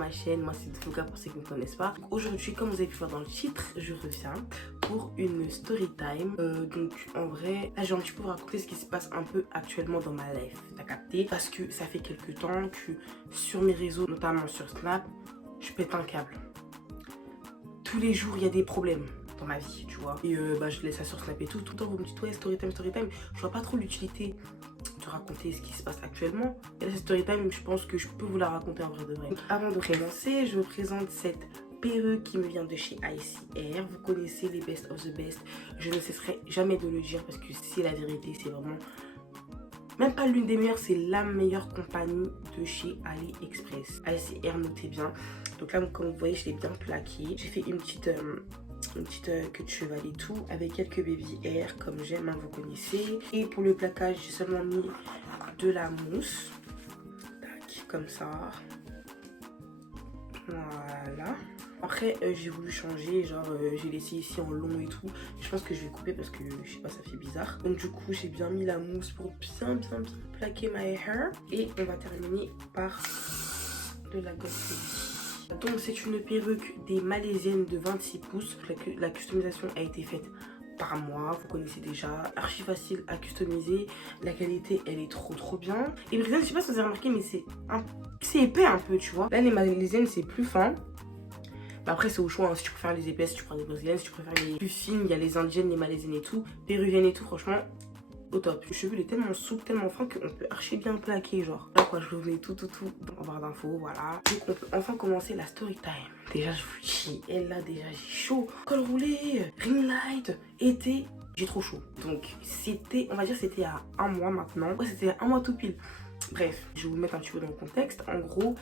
ma chaîne. Moi c'est Dfouga pour ceux qui ne me connaissent pas. Aujourd'hui, comme vous avez pu voir dans le titre, je reviens pour une story time. Donc en vrai, là j'ai un petit peu vous raconter ce qui se passe un peu actuellement dans ma life. T'as capté? Parce que ça fait quelques temps que sur mes réseaux, notamment sur Snap, je pète un câble. Tous les jours il y a des problèmes dans ma vie, tu vois. Et je laisse ça sur Snap et tout. Tout le temps vous me dites ouais story time. Je vois pas trop l'utilité de raconter ce qui se passe actuellement. Et là cette story time, je pense que je peux vous la raconter en vrai de vrai. Donc, avant de commencer, je vous présente cette perruque qui me vient de chez ICR. Vous connaissez les best of the best. Je ne cesserai jamais de le dire parce que c'est la vérité. C'est vraiment même pas l'une des meilleures, c'est la meilleure compagnie de chez AliExpress. ICR, notez bien. Donc là, comme vous voyez, je l'ai bien plaqué. J'ai fait une petite queue de cheval et tout, avec quelques baby air comme j'aime, hein, vous connaissez. Et pour le plaquage, j'ai seulement mis de la mousse. Tac, comme ça. Voilà. Après, j'ai voulu changer, genre j'ai laissé ici en long et tout. Je pense que je vais couper parce que je sais pas, ça fait bizarre. Donc du coup, j'ai bien mis la mousse pour bien plaquer ma hair. Et on va terminer par de la gosse. Donc c'est une perruque des Malaisiennes de 26 pouces. La customisation a été faite par moi, vous connaissez déjà, archi facile à customiser, la qualité elle est trop bien. Et le je sais pas si vous avez remarqué, mais c'est épais un peu, tu vois. Là les Malaisiennes c'est plus fin. Mais après c'est au choix, hein. Si tu préfères les épaisses, tu prends les brésiliennes. Si tu préfères les plus fines, il y a les indiennes, les malaisiennes et tout, péruviennes et tout, franchement au top. Le cheveu il est tellement souple, tellement fin qu'on peut archi bien plaquer, genre. Là quoi, je vous mets tout en barre d'infos, voilà. Donc on peut enfin commencer la story time. Déjà je vous dis, elle là déjà j'ai chaud. Col roulé, ring light, été, j'ai trop chaud. Donc c'était, on va dire c'était à un mois maintenant. Ouais, c'était un mois tout pile. Bref, je vais vous mettre un petit peu dans le contexte. En gros,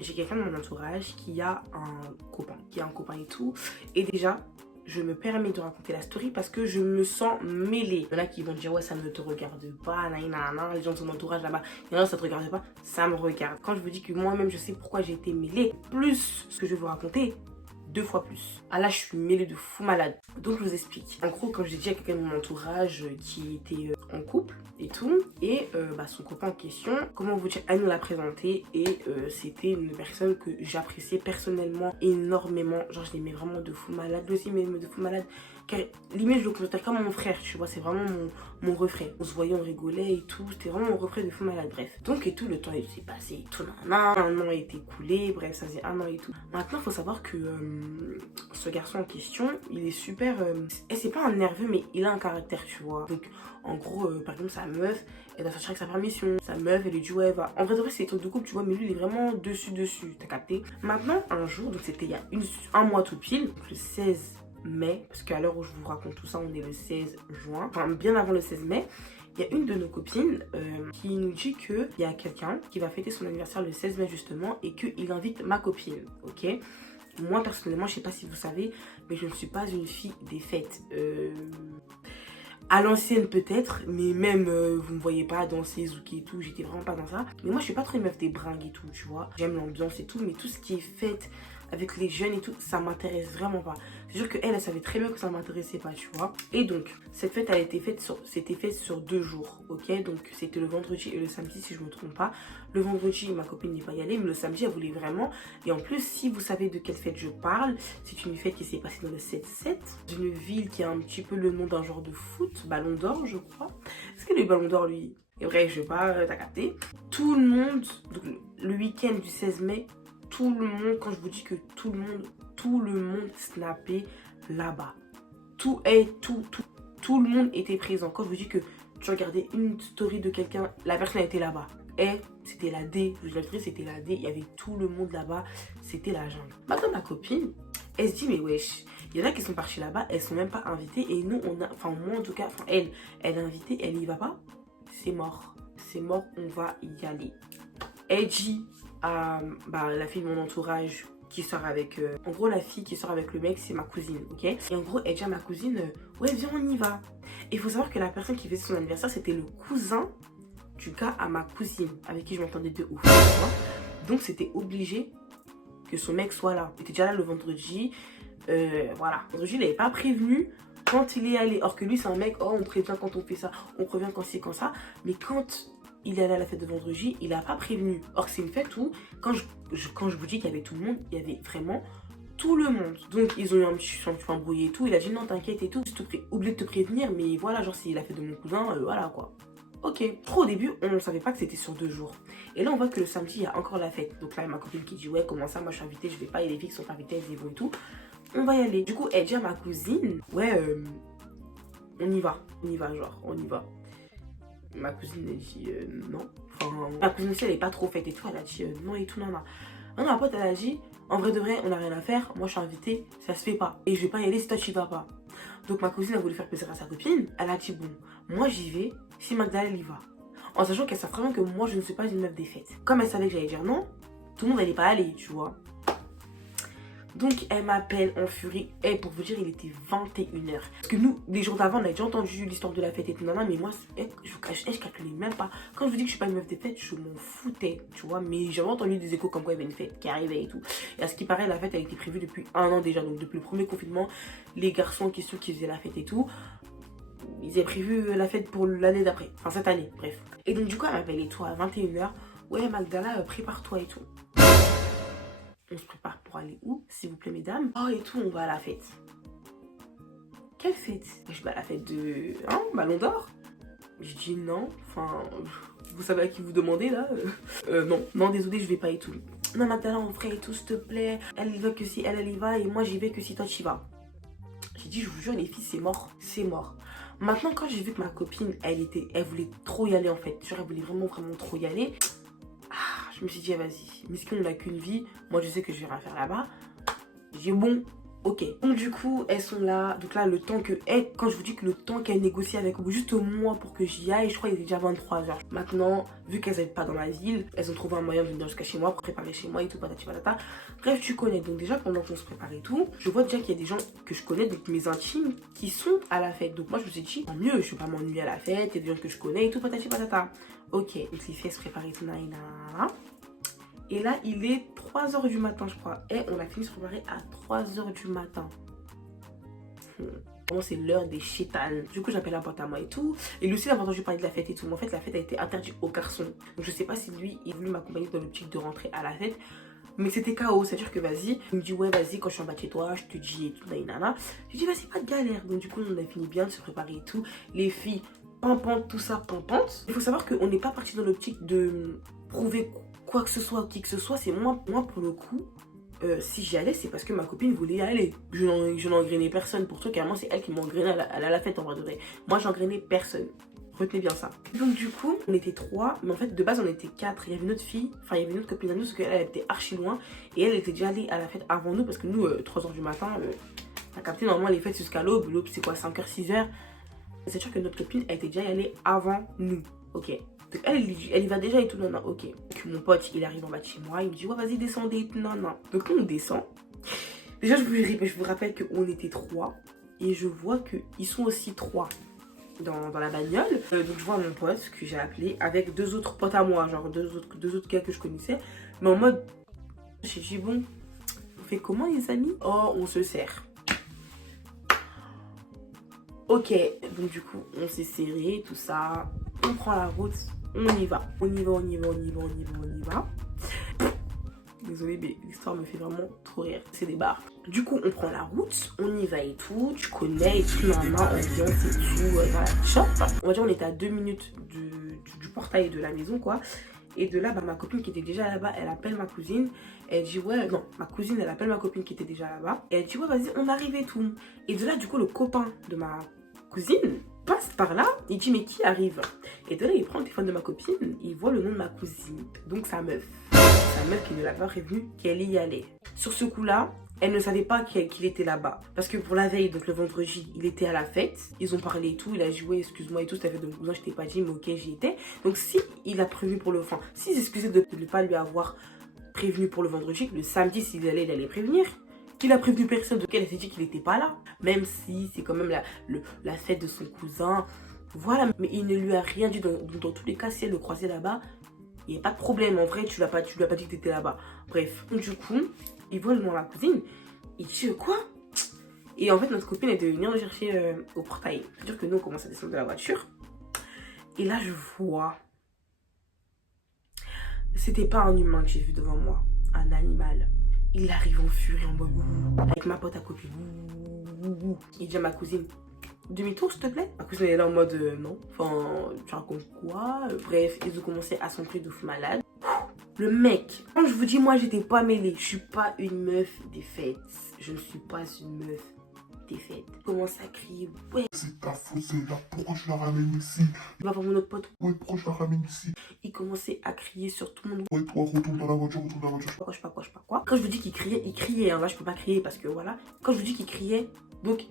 j'ai quelqu'un de mon entourage qui a un copain et tout. Et déjà, je me permets de raconter la story parce que je me sens mêlée. Il y en a qui vont dire ouais ça ne te regarde pas, les gens de son entourage là-bas, il y en a ça te regarde pas, ça me regarde. Quand je vous dis que moi-même je sais pourquoi j'ai été mêlée, plus ce que je vais vous raconter, 2 fois plus. Ah là je suis mêlée de fou malade. Donc je vous explique. En gros, comme je dit à quelqu'un de mon entourage qui était en couple et tout, et son copain en question, comment vous dire, elle nous l'a présenté et c'était une personne que j'appréciais personnellement énormément. Genre je l'aimais vraiment de fou malade. Lui aussi mais de fou malade. Car limite je le considère comme mon frère, tu vois, c'est vraiment mon refrain. On se voyait, on rigolait et tout, c'était vraiment mon refrain de fou malade, bref. Donc et tout, le temps il s'est passé et tout, un an a été écoulé, bref, ça faisait un an et tout. Maintenant, il faut savoir que ce garçon en question, il est super... et c'est pas un nerveux, mais il a un caractère, tu vois. Donc en gros, par exemple, sa meuf, elle doit sortir avec sa permission. Sa meuf, elle lui dit ouais, va. En vrai, c'est des trucs de couple, tu vois, mais lui, il est vraiment dessus, t'as capté. Maintenant, un jour, donc c'était il y a un mois tout pile, donc le 16 mai, parce qu'à l'heure où je vous raconte tout ça, on est le 16 juin, enfin bien avant le 16 mai, il y a une de nos copines qui nous dit qu'il y a quelqu'un qui va fêter son anniversaire le 16 mai justement et qu'il invite ma copine, ok. Moi personnellement, je sais pas si vous savez, mais je ne suis pas une fille des fêtes. À l'ancienne peut-être, mais même vous me voyez pas danser, zouker et tout, j'étais vraiment pas dans ça. Mais moi je suis pas trop une meuf des bringues et tout, tu vois. J'aime l'ambiance et tout, mais tout ce qui est fête avec les jeunes et tout, ça m'intéresse vraiment pas. C'est sûr qu'elle, elle savait très bien que ça m'intéressait pas, tu vois. Et donc, cette fête, elle a été faite sur 2 jours, ok. Donc, c'était le vendredi et le samedi, si je me trompe pas. Le vendredi, ma copine n'est pas y allée, mais le samedi, elle voulait vraiment. Et en plus, si vous savez de quelle fête je parle, c'est une fête qui s'est passée dans le 7-7, d'une ville qui a un petit peu le nom d'un genre de foot, Ballon d'Or, je crois. Est-ce que le Ballon d'Or, lui... Et vrai, je sais pas, t'as capté. Tout le monde, donc le week-end du 16 mai, tout le monde, quand je vous dis que tout le monde snappait là-bas. Tout le monde était présent. Quand je vous dis que tu regardais une story de quelqu'un, la personne était là-bas. Et c'était la D, je vous l'ai c'était la D, il y avait tout le monde là-bas, c'était la jungle. Maintenant ma copine, elle se dit mais wesh, il y en a qui sont partis là-bas, elles sont même pas invitées et nous on a, enfin moi en tout cas, elle est invitée, elle y va pas, c'est mort, on va y aller. Elle dit à la fille de mon entourage qui sort avec... en gros, la fille qui sort avec le mec, c'est ma cousine, ok. Et en gros, elle dit à ma cousine, ouais, viens, on y va. Et il faut savoir que la personne qui faisait son anniversaire, c'était le cousin du gars à ma cousine, avec qui je m'entendais de ouf, tu vois. Donc, c'était obligé que son mec soit là. Il était déjà là le vendredi, voilà. Le vendredi, il n'avait pas prévenu quand il est allé. Or que lui, c'est un mec, oh, on prévient quand on fait ça, on prévient quand c'est quand ça. Mais quand il est allé à la fête de vendredi, il a pas prévenu. Or, c'est une fête où, quand je vous dis qu'il y avait tout le monde, il y avait vraiment tout le monde. Donc, ils ont eu un petit peu embrouillé et tout. Il a dit non, t'inquiète et tout. J'ai oublié de te prévenir, mais voilà, genre, c'est la fête de mon cousin, voilà quoi. Ok. Trop au début, on ne savait pas que c'était sur 2 jours. Et là, on voit que le samedi, il y a encore la fête. Donc là, il y a ma copine qui dit ouais, comment ça, moi je suis invitée, je vais pas, et les filles qui sont pas invitées, elles y vont et tout. On va y aller. Du coup, elle dit à ma cousine ouais, on y va, genre, on y va. Ma cousine, elle dit non. Enfin, ma cousine aussi, elle est pas trop faite et tout. Elle a dit non et tout, non, non. Non, ma pote, elle a dit en vrai de vrai, on n'a rien à faire. Moi, je suis invitée, ça se fait pas. Et je vais pas y aller si toi, tu y vas pas. Donc, ma cousine a voulu faire plaisir à sa copine. Elle a dit bon, moi, j'y vais si Magda, elle y va. En sachant qu'elle savait vraiment que moi, je ne suis pas une meuf des fêtes. Comme elle savait que j'allais dire non, tout le monde n'allait pas aller, tu vois. Donc elle m'appelle en furie. Et pour vous dire, il était 21h. Parce que nous, les jours d'avant, on a déjà entendu l'histoire de la fête et tout. Mais moi, je calculais même pas. Quand je vous dis que je suis pas une meuf des fêtes, je m'en foutais, tu vois. Mais j'avais entendu des échos comme quoi il y avait une fête qui arrivait et tout. Et à ce qui paraît, la fête a été prévue depuis 1 an déjà. Donc depuis le premier confinement, les garçons en question qui faisaient la fête et tout, ils avaient prévu la fête pour l'année d'après. Enfin cette année, bref. Et donc du coup, elle m'appelle et tout à 21h. Ouais, Magdala, prépare-toi et tout. On se prépare pour aller où, s'il vous plaît, mesdames? Oh, et tout, on va à la fête. Quelle fête? Je vais à la fête de... Hein, Ballon d'Or? Je dis non, enfin... Vous savez à qui vous demandez, là? Non, désolé, je vais pas et tout. Non, Magdala, on ferait et tout, s'il te plaît. Elle y va que si elle y va, et moi, j'y vais que si toi, tu y vas. J'ai dit, je vous jure, les filles, c'est mort. C'est mort. Maintenant, quand j'ai vu que ma copine, elle voulait trop y aller, en fait. Genre, elle voulait vraiment, vraiment trop y aller. Je me suis dit, vas-y, miskin, on n'a qu'une vie. Moi, je sais que je vais rien faire là-bas. J'ai dit, bon, ok. Donc, du coup, elles sont là. Donc là, le temps que... quand je vous dis que le temps qu'elles négocient avec vous, juste moi pour que j'y aille, je crois qu'il était déjà 23h. Maintenant, vu qu'elles n'habitent pas dans la ville, elles ont trouvé un moyen de venir jusqu'à chez moi pour préparer chez moi et tout, patati patata. Bref, tu connais. Donc déjà, pendant qu'on se prépare et tout, je vois déjà qu'il y a des gens que je connais, donc mes intimes, qui sont à la fête. Donc moi, je me suis dit, tant mieux, je vais pas m'ennuyer à la fête, il y a des gens que je connais et tout, patati patata. Ok, donc les filles se préparent et tout, et là, il est 3h du matin, je crois. Et on a fini de se préparer à 3h du matin. Bon, c'est l'heure des chétanes. Du coup, j'appelle un pote à moi et tout. Et lui aussi, il a entendu parler de la fête et tout. Mais en fait, la fête a été interdite aux garçons. Donc, je sais pas si lui, il voulait m'accompagner dans l'optique de rentrer à la fête. Mais c'était chaos. C'est-à-dire que vas-y. Il me dit, ouais, vas-y, quand je suis en bas de chez toi, je te dis et tout, nanana. Je lui dis, vas-y, pas de galère. Donc, du coup, on a fini bien de se préparer et tout. Les filles, pampantes, tout ça, pampantes. Il faut savoir qu'on n'est pas parti dans l'optique de prouver quoi que ce soit, qui que ce soit. C'est moi pour le coup. Si j'y allais, c'est parce que ma copine voulait y aller. Je n'engrenais personne. Pour toi, carrément, c'est elle qui m'engrenait à la fête en vrai de vrai. Moi, j'engrenais personne. Retenez bien ça. Donc, du coup, on était 3. Mais en fait, de base, on était 4. Il y avait une autre fille. Enfin, il y avait une autre copine à nous. Parce qu'elle était archi loin. Et elle était déjà allée à la fête avant nous. Parce que nous, 3h du matin, t'as capté, normalement, les fêtes jusqu'à l'aube. L'aube, c'est quoi, 5h, 6h. C'est sûr que notre copine, elle était déjà allée avant nous. Ok. Donc elle y va déjà et tout, non, non, ok. Donc mon pote, il arrive en bas de chez moi, il me dit, ouais, vas-y, descendez et tout, non, non. Donc nous, on descend. Déjà, je vous rappelle qu'on était 3. Et je vois qu'ils sont aussi 3 dans la bagnole. Donc je vois mon pote que j'ai appelé avec 2 autres potes à moi, genre deux autres gars que je connaissais. Mais en mode, j'ai dit, bon, on fait comment les amis? Oh, on se sert. Ok, donc du coup, on s'est serré, tout ça. On prend la route, on y va. On y va. Désolée, mais l'histoire me fait vraiment trop rire. C'est des barres. Du coup, on prend la route, on y va et tout. Tu connais et tout, maman, ambiance et tout, dans la shop. On va dire, on était à 2 minutes du portail de la maison, quoi. Et de là, bah, ma copine qui était déjà là-bas, elle appelle ma cousine. Elle dit, ouais, non, ma cousine, elle appelle ma copine qui était déjà là-bas. Et elle dit, ouais, vas-y, on arrive et tout. Et de là, du coup, le copain de ma cousine passe par là, il dit, mais qui arrive? Et de là, il prend le téléphone de ma copine, il voit le nom de ma cousine. Donc, sa meuf qui ne l'a pas prévenue qu'elle y allait. Sur ce coup-là, elle ne savait pas qu'il était là-bas. Parce que pour la veille, donc le vendredi, il était à la fête. Ils ont parlé et tout. Il a joué, excuse-moi et tout. C'était la fête de mon cousin, je t'ai pas dit, mais ok, j'y étais. Donc si il a prévenu pour le... Enfin, s'il s'excusait de ne pas lui avoir prévenu pour le vendredi, le samedi, s'il allait, il allait prévenir. Qu'il a prévenu personne, donc elle s'est dit qu'il n'était pas là. Même si c'est quand même la fête de son cousin. Voilà, mais il ne lui a rien dit. Dans tous les cas, si elle le croisait là-bas, il n'y a pas de problème. En vrai, tu lui as pas dit que tu étais là-bas. Bref, donc du coup, il voit le nom de la cousine. Il dit quoi? Et en fait, notre copine est venue le chercher au portail. C'est-à-dire que nous, on commence à descendre de la voiture. Et là, je vois C'était pas un humain que j'ai vu devant moi, un animal. Il arrive en furie, en mode ouh, avec ma pote à côté. Ouh. Il dit à ma cousine, demi-tour s'il te plaît. Ma cousine est là en mode non. Enfin, tu racontes quoi? Bref, ils ont commencé à s'enfuir de fou malade. Le mec, quand je vous dis, moi j'étais pas mêlée, je suis pas une meuf des fêtes. Je ne suis pas une meuf des fêtes. Il commence à crier, ouais. C'est ta faute, c'est là, pourquoi je la ramène ici? Il va voir mon autre pote. Ouais, pourquoi je la ramène ici? Il commençait à crier sur tout le monde. Ouais, toi, retourne dans la voiture, retourne dans la voiture. Je sais pas quoi. Quand je vous dis qu'il criait. Hein, là, je peux pas crier parce que voilà. Quand je vous dis qu'il criait, donc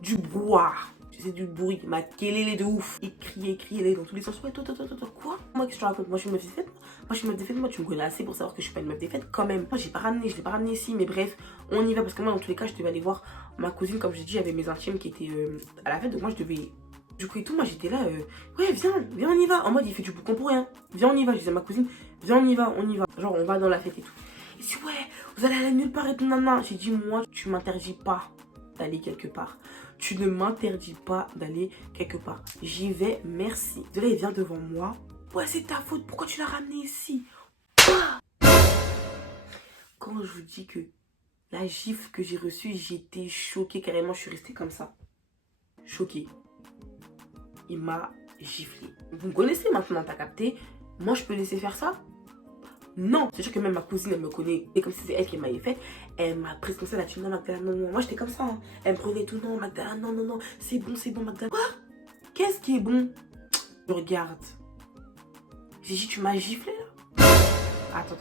du brouhaha. C'est du bruit, ma kélélé de ouf. Il criait, il allait dans tous les sens. Ouais, toi, quoi? Moi, qu'est-ce que je te raconte? Moi, je suis une meuf des fêtes. Moi, je suis une meuf des fêtes. Moi, tu me connais assez pour savoir que je suis pas une meuf des fêtes quand même. Moi, je l'ai pas ramené ici, mais bref, on y va parce que moi, dans tous les cas, je devais aller voir ma cousine. Comme j'ai dit, il y avait mes intimes qui étaient à la fête, donc moi, je devais. Du coup, et tout, moi, j'étais là, ouais, viens, on y va. En mode, il fait du boucan pour rien. Viens, on y va. Je disais à ma cousine, viens, on y va. Genre, on va dans la fête et tout. Il dit, ouais, vous allez aller nulle part et tout, nan. J'ai dit, moi, tu m'interdis pas d'aller quelque part. Tu ne m'interdis pas d'aller quelque part. J'y vais, merci. De là, il vient devant moi. Ouais, c'est ta faute. Pourquoi tu l'as ramené ici? Quand je vous dis que la gifle que j'ai reçue, j'étais choquée. Carrément, je suis restée comme ça. Choquée. Il m'a giflé. Vous me connaissez maintenant, t'as capté? Moi, je peux laisser faire ça? Non, c'est sûr que même ma cousine, elle me connaît. Et comme si c'est elle qui m'avait fait, elle m'a prise comme ça, elle a dit non, Magdalena, non. Moi, j'étais comme ça. Hein. Elle me prenait tout, non, Magdalena, non. C'est bon, Magdalena. Quoi? Qu'est-ce qui est bon? Je regarde. J'ai dit, tu m'as giflé là? Attends.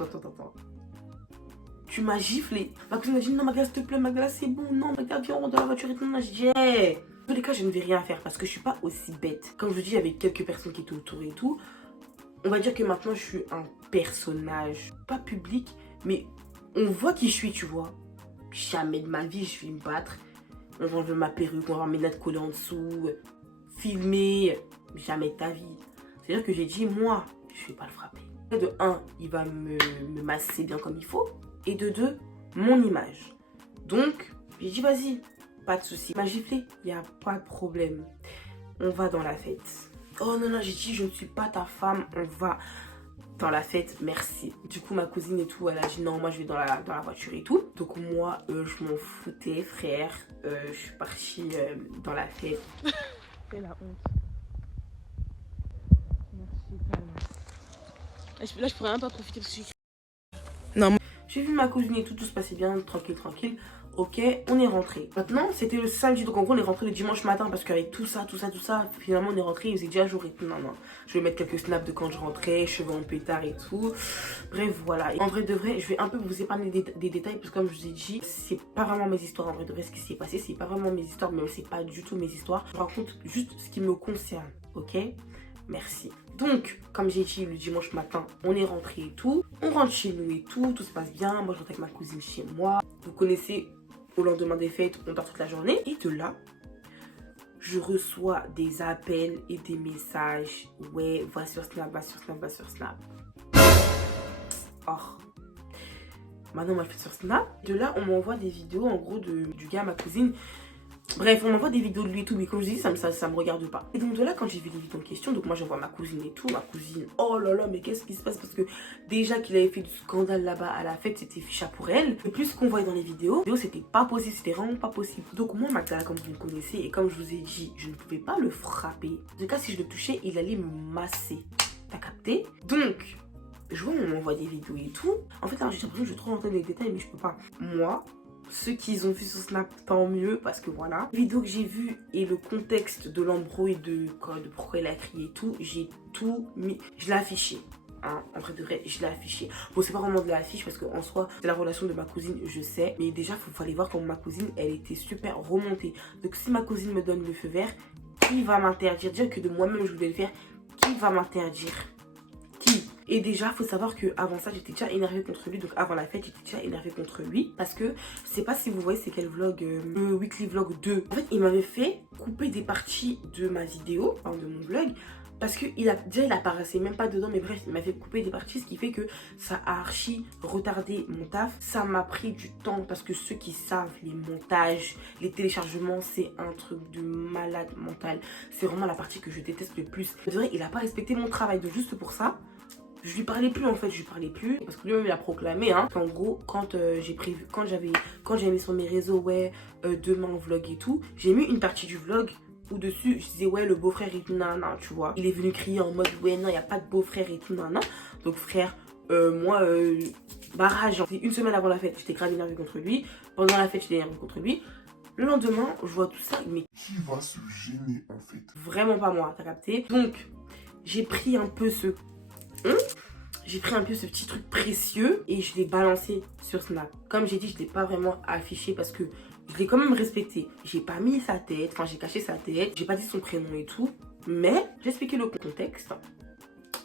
Tu m'as giflé. Ma cousine m'a dit non, Magdalena, s'il te plaît, Magdalena, c'est bon. Non, Magdalena, viens, on rentre dans la voiture et tout. Non, j'ai dit, hey. Dans tous les cas, je ne vais rien faire parce que je suis pas aussi bête. Comme je vous dis, il y avait quelques personnes qui étaient autour et tout. On va dire que maintenant, je suis un personnage, pas public, mais on voit qui je suis, tu vois. Jamais de ma vie, je vais me battre. On va enlever ma perruque, on va avoir mes lettres collées en dessous, filmer. Jamais de ta vie. C'est-à-dire que j'ai dit, moi, je vais pas le frapper. De un, il va me masser bien comme il faut. Et de deux, mon image. Donc, j'ai dit, vas-y, pas de souci. Il m'a giflé, il n'y a pas de problème. On va dans la fête. Oh non, j'ai dit, je ne suis pas ta femme, on va dans la fête, merci. Du coup, ma cousine et tout, elle a dit non, moi je vais dans la voiture et tout. Donc moi, je m'en foutais, frère. Je suis partie dans la fête. C'est la honte. Merci, là, je pourrais même pas profiter parce que non, j'ai vu ma cousine et tout se passait bien, tranquille. Ok, on est rentré. Maintenant, c'était le samedi, donc en gros, on est rentré le dimanche matin parce qu'avec tout ça, finalement, on est rentré, il faisait déjà jour et tout. Non. Je vais mettre quelques snaps de quand je rentrais, cheveux en pétard et tout. Bref, voilà. En vrai de vrai, je vais un peu vous épargner des détails parce que comme je vous ai dit, c'est pas vraiment mes histoires. En vrai de vrai, ce qui s'est passé, c'est pas vraiment mes histoires, mais c'est pas du tout mes histoires. Je raconte juste ce qui me concerne, ok? Merci. Donc, comme j'ai dit, le dimanche matin, on est rentré et tout. On rentre chez nous et tout se passe bien. Moi, je rentre avec ma cousine chez moi. Vous connaissez, au lendemain des fêtes, on dort toute la journée. Et de là, je reçois des appels et des messages. Ouais, va sur Snap. Oh. Maintenant, on m'a fait sur Snap. De là, on m'envoie des vidéos, en gros, du gars, ma cousine. Bref, on m'envoie des vidéos de lui et tout, mais comme je dis, ça me regarde pas. Et donc de là, quand j'ai vu les vidéos en question, donc moi j'envoie ma cousine et tout, ma cousine, oh là là, mais qu'est-ce qui se passe? Parce que déjà qu'il avait fait du scandale là-bas à la fête, c'était ficha pour elle. Et plus ce qu'on voyait dans les vidéos, c'était pas possible, c'était vraiment pas possible. Donc moi, Magdalena, comme vous le connaissez, et comme je vous ai dit, je ne pouvais pas le frapper. En tout cas, si je le touchais, il allait me masser. T'as capté? Donc, je vois, on m'envoie des vidéos et tout. En fait, alors j'ai l'impression que je vais trop rentrer dans les détails, mais je peux pas. Moi, ceux qui ont vu sur Snap, tant mieux, parce que voilà. La vidéo que j'ai vue et le contexte de l'embrouille de pourquoi elle a crié et tout, j'ai tout mis. Je l'ai affiché. Hein, en vrai de vrai, je l'ai affiché. Bon, c'est pas vraiment de l'affiche parce qu'en soi, c'est la relation de ma cousine, je sais. Mais déjà, il fallait voir comment ma cousine, elle était super remontée. Donc, si ma cousine me donne le feu vert, qui va m'interdire? Dire que de moi-même, je voulais le faire, qui va m'interdire? Qui? Et déjà, faut savoir que avant ça, j'étais déjà énervée contre lui. Donc avant la fête, j'étais déjà énervée contre lui. Parce que, je sais pas si vous voyez c'est quel vlog, le Weekly Vlog 2. En fait, il m'avait fait couper des parties de ma vidéo, enfin de mon vlog. Parce que il apparaissait même pas dedans. Mais bref, il m'a fait couper des parties. Ce qui fait que ça a archi retardé mon taf. Ça m'a pris du temps. Parce que ceux qui savent, les montages, les téléchargements, c'est un truc de malade mental. C'est vraiment la partie que je déteste le plus. De vrai, il a pas respecté mon travail. Donc juste pour ça, Je lui parlais plus en fait, je lui parlais plus. Parce que lui-même il a proclamé, hein. En gros, quand j'ai mis sur mes réseaux, ouais, demain vlog et tout, j'ai mis une partie du vlog où dessus je disais, ouais, le beau-frère et tout, nan, tu vois. Il est venu crier en mode, ouais, non, il n'y a pas de beau-frère et tout, nan. Donc frère, moi, barrage. Une semaine avant la fête, j'étais grave énervée contre lui. Pendant la fête, j'étais énervée contre lui. Le lendemain, je vois tout ça, mais Qui va se gêner en fait? vraiment pas moi, t'as capté? Donc, j'ai pris un peu ce... J'ai pris un peu ce petit truc précieux et je l'ai balancé sur Snap. Comme j'ai dit, je ne l'ai pas vraiment affiché parce que je l'ai quand même respecté. J'ai pas mis sa tête, enfin j'ai caché sa tête, j'ai pas dit son prénom et tout. Mais j'ai expliqué le contexte.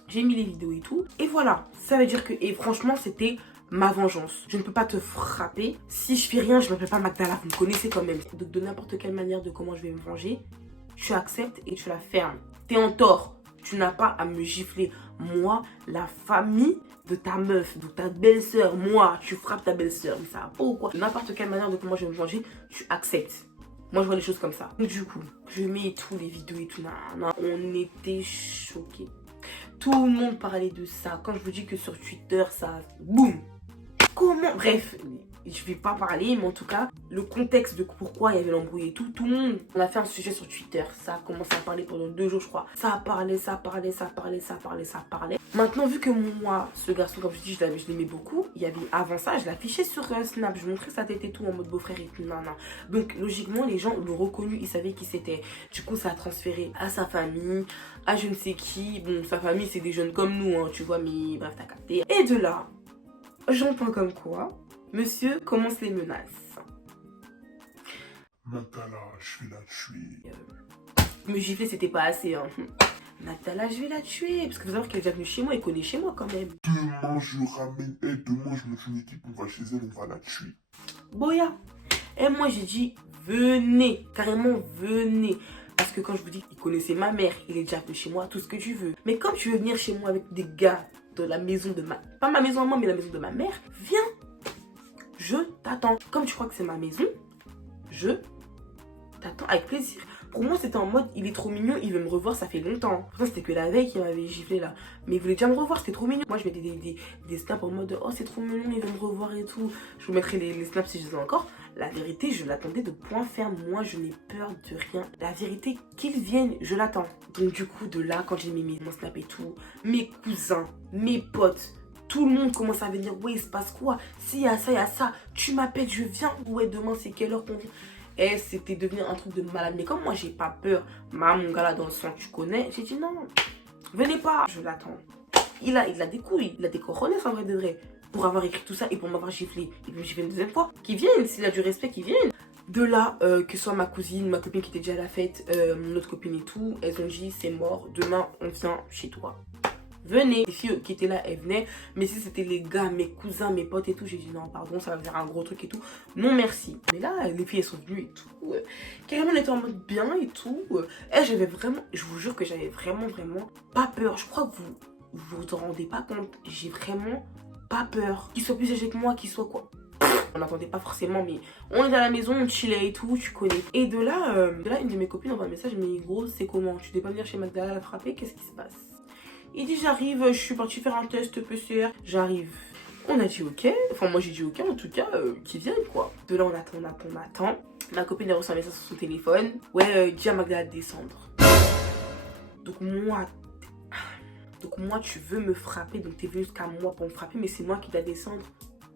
J'ai mis les vidéos et tout. Et voilà, ça veut dire que... Et franchement, c'était ma vengeance. Je ne peux pas te frapper. Si je fais rien, je ne m'appelle pas Magdala, vous me connaissez quand même. Donc de n'importe quelle manière de comment je vais me venger, tu acceptes et tu la fermes. T'es en tort. Tu n'as pas à me gifler. Moi, la famille de ta meuf, de ta belle-sœur, moi, tu frappes ta belle-sœur. Mais ça va pas ou quoi? De n'importe quelle manière de comment je vais me venger, tu acceptes. Moi, je vois les choses comme ça. Donc, du coup, je mets tous les vidéos et tout. On était choqués. Tout le monde parlait de ça. Quand je vous dis que sur Twitter, ça... Boum! Comment? Bref, je vais pas parler, mais en tout cas, le contexte de pourquoi il y avait l'embrouille et tout, tout le monde, on a fait un sujet sur Twitter, ça a commencé à parler pendant 2 jours, je crois. Ça parlait. Maintenant, vu que moi, ce garçon, comme je dis, je l'aimais beaucoup, il y avait avant ça, je l'affichais sur Snap, je montrais sa tête et tout en mode beau-frère et tout, nan. Donc, logiquement, les gens l'ont reconnu, ils savaient qui c'était. Du coup, ça a transféré à sa famille, à je ne sais qui. Bon, sa famille, c'est des jeunes comme nous, hein, tu vois, mais bref, t'as capté. Et de là, j'entends comme quoi monsieur commence les menaces. Magdala, je vais la tuer. Me gifler, c'était pas assez. Hein. Magdala, je vais la tuer. Parce que vous savez qu'elle est déjà venue chez moi, elle connaît chez moi quand même. Demain, je ramène elle. Demain, je monte une équipe, on va chez elle, on va la tuer. Boya. Et moi, j'ai dit, venez. Carrément, venez. Parce que quand je vous dis qu'il connaissait ma mère, il est déjà venu chez moi, tout ce que tu veux. Mais comme tu veux venir chez moi avec des gars de la maison de ma... Pas ma maison à moi, mais la maison de ma mère, viens. Je t'attends. Comme tu crois que c'est ma maison, je t'attends avec plaisir. Pour moi, c'était en mode, il est trop mignon, il veut me revoir, ça fait longtemps. Pourtant, c'était que la veille qu'il m'avait giflé là. Mais il voulait déjà me revoir, c'était trop mignon. Moi, je mettais des snaps en mode, oh, c'est trop mignon, il veut me revoir et tout. Je vous mettrai les snaps si je les ai encore. La vérité, je l'attendais de point ferme. Moi, je n'ai peur de rien. La vérité, qu'il vienne, je l'attends. Donc, du coup, de là, quand j'ai mis mon snap et tout, mes cousins, mes potes, tout le monde commence à venir. Ouais, il se passe quoi? Si, il y a ça, tu m'appelles, je viens. Ouais, demain, c'est quelle heure qu'on vient? Et c'était devenu un truc de malade. Mais comme moi, j'ai pas peur, mon gars là dans le sang, tu connais. J'ai dit non, venez pas. Je l'attends. Il a des couilles, il a des cojones en vrai de vrai. Pour avoir écrit tout ça et pour m'avoir giflé. Il veut gifler une deuxième fois. Qu'il vienne, s'il a du respect, qu'il vienne. De là, que ce soit ma cousine, ma copine qui était déjà à la fête, mon autre copine et tout, elles ont dit c'est mort, demain on vient chez toi. Venez. Les filles qui étaient là, elles venaient. Mais si c'était les gars, mes cousins, mes potes et tout, j'ai dit non, pardon, ça va faire un gros truc et tout. Non, merci. Mais là, les filles, elles sont venues et tout. Carrément, on était en mode bien et tout. Et j'avais vraiment, je vous jure que j'avais vraiment pas peur. Je crois que vous rendez pas compte. J'ai vraiment pas peur. Qu'il soit plus âgé que moi, qu'il soit quoi. On n'entendait pas forcément, mais on est à la maison, on chillait et tout, tu connais. Et de là, une de mes copines envoie un message, mais gros, c'est comment? Tu devais pas venir chez Magdala la frapper? Qu'est-ce qui se passe? Il dit j'arrive, je suis partie faire un test PCR. J'arrive. On a dit ok. Enfin moi j'ai dit ok en tout cas, qu'ils viennent quoi. De là on attend. Ma copine a reçu un message sur son téléphone. Ouais, dis à Magdala de descendre. Donc moi tu veux me frapper. Donc t'es venu jusqu'à moi pour me frapper. Mais c'est moi qui dois descendre.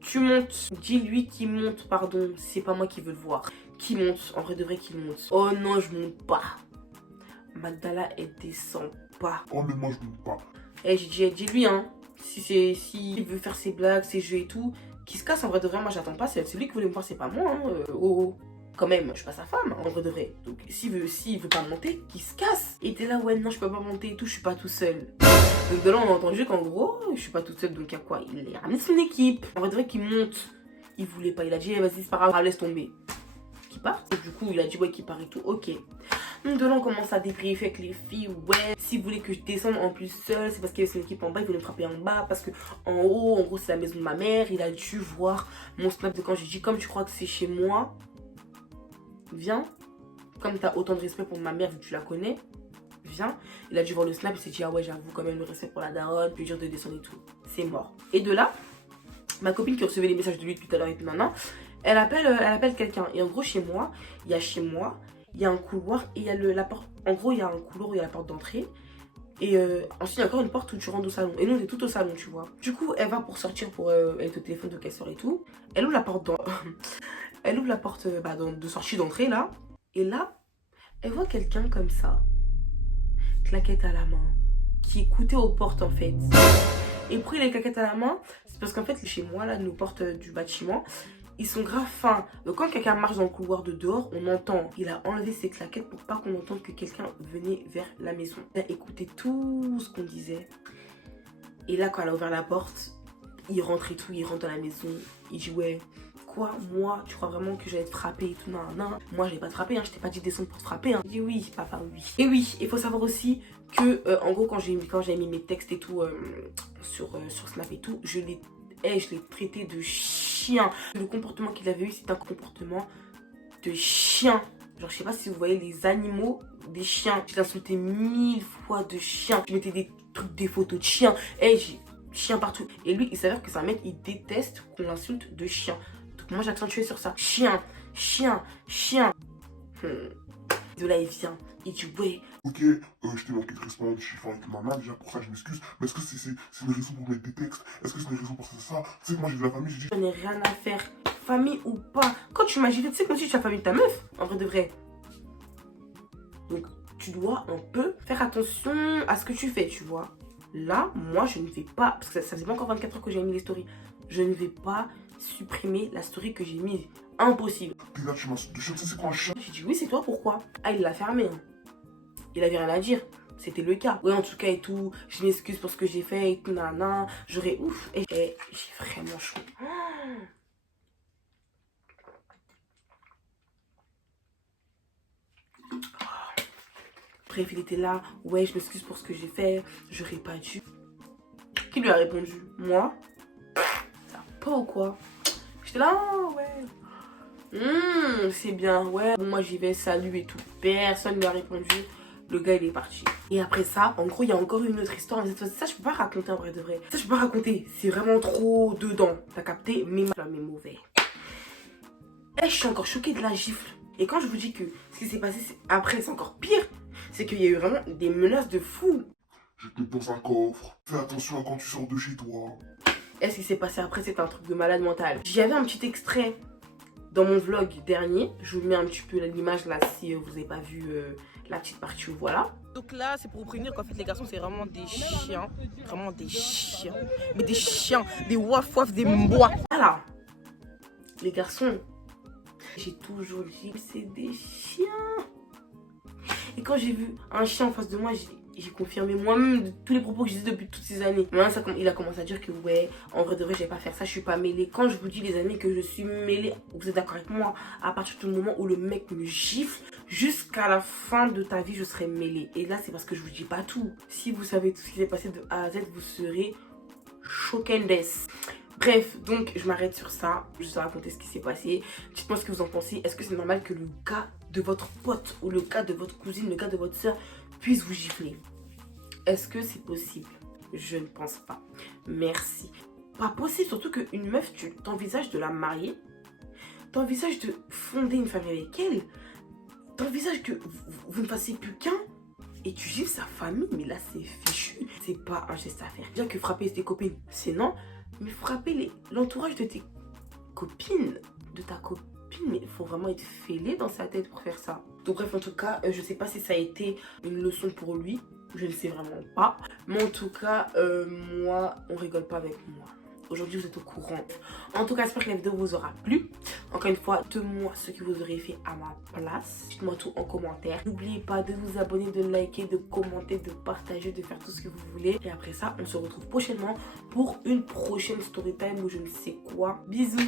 Tu montes. Dis-lui qu'il monte, pardon. C'est pas moi qui veux le voir. Qui monte, en vrai de vrai qui monte. Oh non je monte pas. Magdala elle descend pas. Oh mais moi je monte pas. Et j'ai dit dis-lui hein, si veut faire ses blagues, ses jeux et tout, qu'il se casse. En vrai de vrai, moi j'attends pas, c'est lui qui voulait me voir, c'est pas moi hein. Quand même, je suis pas sa femme hein, en vrai de vrai. Donc s'il veut pas monter, qu'il se casse. Et t'es là ouais non je peux pas monter et tout, je suis pas tout seul. Donc de là on a entendu qu'en gros je suis pas toute seule, donc à quoi? Il a ramené son équipe. En vrai de vrai qu'il monte, il voulait pas, il a dit vas-y c'est pas grave, laisse tomber. Qu'il part. Et du coup il a dit ouais qu'il part et tout, ok. Donc de là on commence à débriefer avec les filles. Ouais, s'il voulait que je descende en plus seule, c'est parce qu'il y avait son équipe en bas, il voulait me frapper en bas. Parce que en haut, en gros c'est la maison de ma mère. Il a dû voir mon snap de quand j'ai dit comme tu crois que c'est chez moi, viens. Comme tu as autant de respect pour ma mère vu que tu la connais, vient. Il a dû voir le snap, il s'est dit ah ouais j'avoue quand même le respect pour la daronne, puis dire de descendre et tout. C'est mort. Et de là, ma copine qui recevait les messages de lui depuis tout à l'heure et tout maintenant, elle appelle quelqu'un. Et en gros chez moi, il y a un couloir et il y a la porte. En gros il y a un couloir où il y a la porte d'entrée. Et ensuite il y a encore une porte où tu rentres au salon. Et nous on est tout au salon tu vois. Du coup elle va pour sortir pour être au téléphone de casseur et tout. Elle ouvre la porte elle ouvre la porte de sortie d'entrée là. Et là elle voit quelqu'un comme ça, claquette à la main, qui écoutait aux portes en fait. Et pourquoi il a les claquettes à la main? C'est parce qu'en fait chez moi là, nos portes du bâtiment, ils sont grave fins. Donc quand quelqu'un marche dans le couloir de dehors, on entend. Il a enlevé ses claquettes pour pas qu'on entende que quelqu'un venait vers la maison. Il a écouté tout ce qu'on disait. Et là quand elle a ouvert la porte, il rentre et tout, il rentre dans la maison. Il dit ouais, quoi, moi, tu crois vraiment que j'allais te frapper et tout? Non, non, moi j'ai pas te frapper, hein, je t'ai pas dit de descendre pour te frapper. Hein. Il dit oui, papa, oui. Et oui, il faut savoir aussi que en gros quand j'ai mis mes textes et tout sur Snap et tout, je l'ai traité de chien. Le comportement qu'il avait eu, c'est un comportement de chien. Genre, je sais pas si vous voyez les animaux des chiens. Je l'insultais 1000 fois de chien. Je mettais des trucs, des photos de chiens. Et j'ai chien partout. Et lui, il s'avère que c'est un mec, il déteste qu'on l'insulte de chien. Donc moi, j'accentuais sur ça. Chien, chien, chien. De là, il vient. Il dit ouais. Ok, je t'ai manqué de respect, je suis avec maman, déjà pour ça je m'excuse. Mais est-ce que c'est une raison pour mettre des textes? Est-ce que c'est une raison pour ça? Tu sais que moi j'ai de la famille, je dis. J'en ai rien à faire, famille ou pas. Quand tu m'as giflé, tu sais comme si tu as la famille de ta meuf, en vrai de vrai. Donc tu dois un peu faire attention à ce que tu fais, tu vois. Là, moi je ne vais pas, parce que ça faisait pas encore 24 heures que j'ai mis les stories. Je ne vais pas supprimer la story que j'ai mise. Impossible. Puis là tu m'insultes de chien, tu sais c'est quoi un chien? J'ai dit oui, c'est toi, pourquoi? Ah, il l'a fermé. Hein. Il avait rien à dire. C'était le cas. Ouais, en tout cas et tout, je m'excuse pour ce que j'ai fait et tout, nanana. J'aurais ouf. Et j'ai vraiment chaud. Bref, il était là. Ouais, je m'excuse pour ce que j'ai fait. J'aurais pas dû. Qui lui a répondu? Moi? Ça va pas ou quoi? J'étais là, oh, ouais. C'est bien, ouais. Bon, moi j'y vais, salut et tout. Personne ne lui a répondu. Le gars il est parti. Et après ça, en gros, il y a encore une autre histoire. Mais ça, je peux pas raconter en vrai de vrai. Ça, je peux pas raconter. C'est vraiment trop dedans. T'as capté? Mais mauvais. Et je suis encore choquée de la gifle. Et quand je vous dis que ce qui s'est passé après, c'est encore pire. C'est qu'il y a eu vraiment des menaces de fou. Je te mets dans un coffre. Fais attention à quand tu sors de chez toi. Et ce qui s'est passé après, c'est un truc de malade mental. J'avais un petit extrait dans mon vlog dernier. Je vous mets un petit peu l'image là si vous n'avez pas vu la petite partie où voilà. Donc là, c'est pour vous prévenir qu'en fait, les garçons, c'est vraiment des chiens. Vraiment des chiens. Mais des chiens. Des waf-waf, des mbois. Voilà. Les garçons, j'ai toujours dit que c'est des chiens. Et quand j'ai vu un chien en face de moi, j'ai confirmé moi-même de tous les propos que je disais depuis toutes ces années. Maintenant, il a commencé à dire que ouais, en vrai de vrai, je vais pas faire ça, je suis pas mêlée. Quand je vous dis les amis que je suis mêlée, vous êtes d'accord avec moi? À partir du moment où le mec me gifle, jusqu'à la fin de ta vie, je serai mêlée. Et là, c'est parce que je vous dis pas tout. Si vous savez tout ce qui s'est passé de A à Z, vous serez choquendes. Bref, donc je m'arrête sur ça. Je vais raconter ce qui s'est passé. Dites-moi ce que vous en pensez. Est-ce que c'est normal que le gars de votre pote ou le gars de votre cousine, le gars de votre soeur puisse vous gifler? Est-ce que c'est possible? Je ne pense pas. Merci. Pas possible, surtout qu'une meuf, tu t'envisages de la marier, t'envisages de fonder une famille avec elle, t'envisages que vous ne fassiez plus qu'un et tu gifles sa famille. Mais là, c'est fichu. C'est pas un geste à faire. Déjà que frapper tes copines, c'est non. Mais frapper l'entourage de tes copines, de ta copine, mais il faut vraiment être fêlé dans sa tête pour faire ça. Donc bref, en tout cas, je sais pas si ça a été une leçon pour lui. Je ne sais vraiment pas. Mais en tout cas, moi, on rigole pas avec moi. Aujourd'hui, vous êtes au courant. En tout cas, j'espère que la vidéo vous aura plu. Encore une fois, dites-moi ce que vous auriez fait à ma place. Dites-moi tout en commentaire. N'oubliez pas de vous abonner, de liker, de commenter, de partager, de faire tout ce que vous voulez. Et après ça, on se retrouve prochainement pour une prochaine story time ou je ne sais quoi. Bisous.